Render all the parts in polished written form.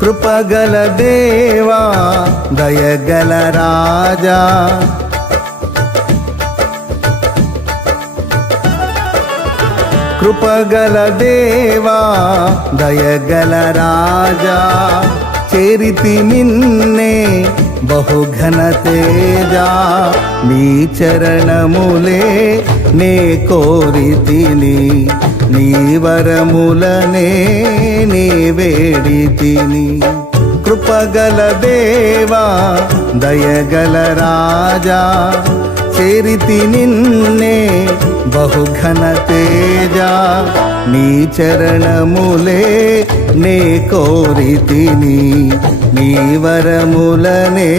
కృపగల దేవా దయగల రాజా కృపగల దేవా దయగల రాజా చేరితి నిన్నే బహుఘన తేజా నీ చరణములే నే కోరితిని నీ వరములనే నే వేడితిని కృపగల దేవా దయగల రాజా చేరితి నిన్నే బహుఘన తేజా నీ చరణములే నే కోరితిని నీ వరములనే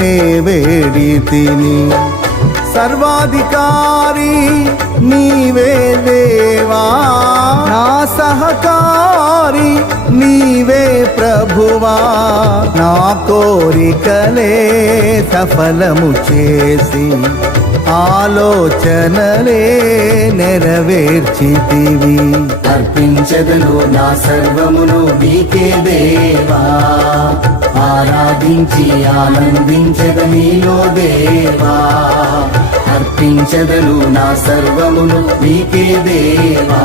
నే వేడితిని సర్వాధికారి నీవే దేవా నా సహకారి నీవే ప్రభువా నా కోరికలే సఫలము చేసి ఆలోచనలే నెరవేర్చితివి అర్పించదను నా సర్వమును నీకే దేవా ఆరాధించి ఆనందించద నీలో దేవా అర్పించదను నా సర్వమును నీకే దేవా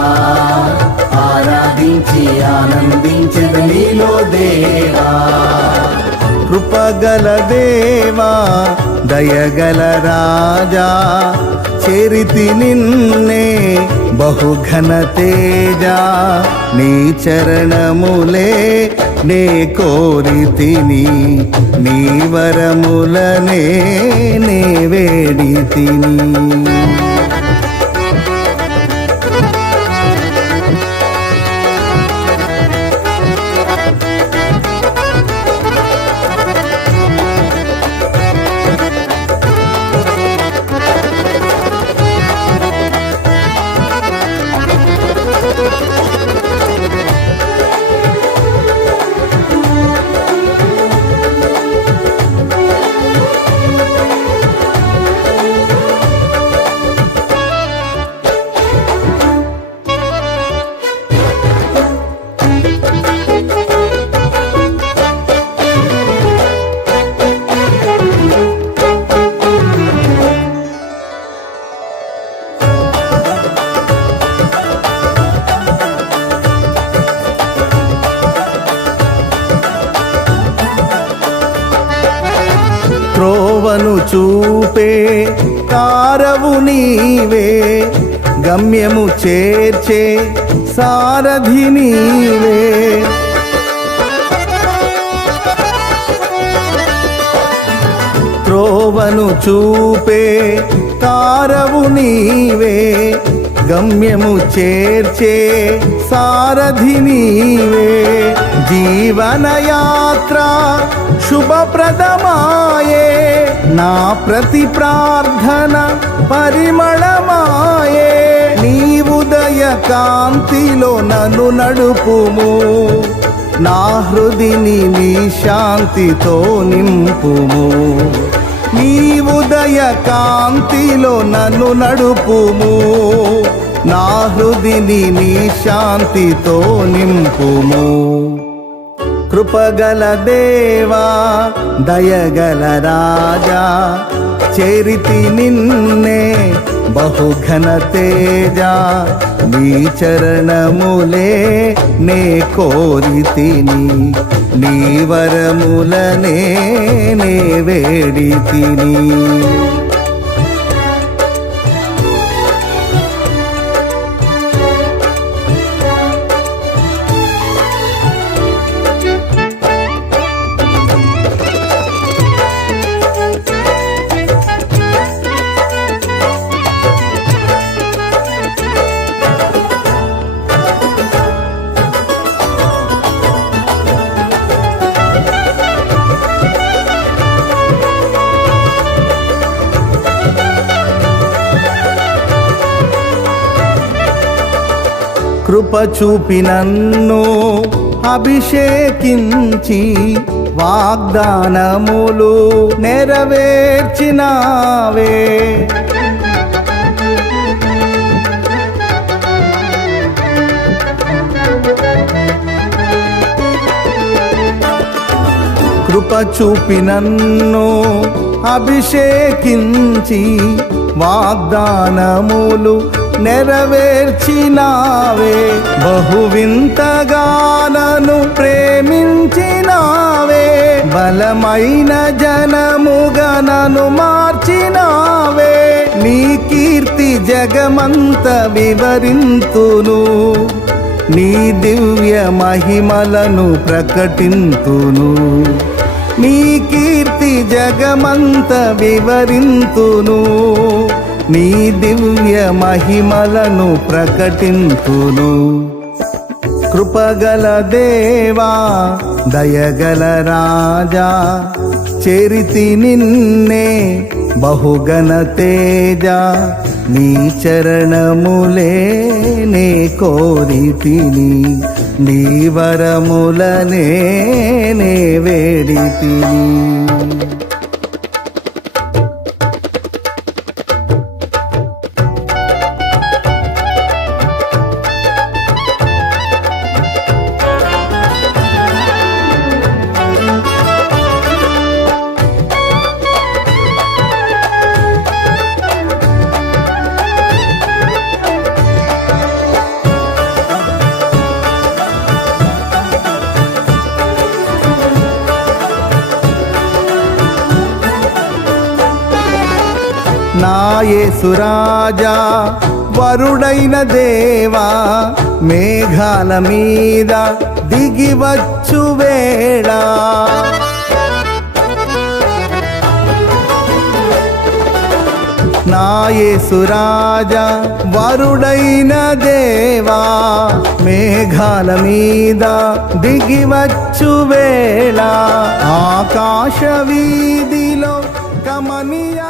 ఆరాధించి ఆనందించద నీలో దేవా కృపగల దేవా దయగల రాజా చేరితి నిన్నే బహుఘన తేజా నీ చరణములే నే కోరితిని నీ వరములనే నే వేడితిని త్రోవను చూపే తారవు నీవే గమ్యము చేర్చే సారథి నీవే త్రోవను చూపే తారవు నీవే గమ్యము చేర్చే సారథి నీవే జీవనయాత్ర శుభప్రదమాయే నా ప్రతి ప్రార్థన పరిమళమాయే నీ ఉదయ కాంతిలో నన్ను నడుపుము నా హృదిని నీ శాంతితో నింపుము నీ ఉదయ కాంతిలో నన్ను నడుపుము నా హృదిని నీ శాంతితో నింపుము కృపగల దేవా దయగల రాజా చేరితి నిన్నే బహుఘన తేజా నీ చరణములే నే కోరితిని నీ వరములనే నే వేడితిని కృప చూపి నన్ను అభిషేకించి వాగ్దానములు నెరవేర్చినావే కృప చూపి నన్ను అభిషేకించి వాగ్దానములు నెరవేర్చినావే. బహువింతగా నన్ను ప్రేమించినావే. బలమైన జనముగా నన్ను మార్చినావే. నీ కీర్తి జగమంత వివరింతును, నీ దివ్య మహిమలను ప్రకటింతును. నీ కీర్తి జగమంత వివరింతును, నీ దివ్య మహిమలను ప్రకటింతును. కృపగల దేవా దయగల రాజా, చేరితి నిన్నే బహుగణ తేజ. నీ చరణములే నే కోరితిని, నీ వరములనే నే వేడితిని. నా యేసురాజా వరుడైన దేవా, మేఘాల మీద దిగివచ్చు వేళ. నా యేసురాజా వరుడైన దేవా, మేఘాల మీద దిగివచ్చు వేళ. ఆకాశ వీధిలో కమనీయ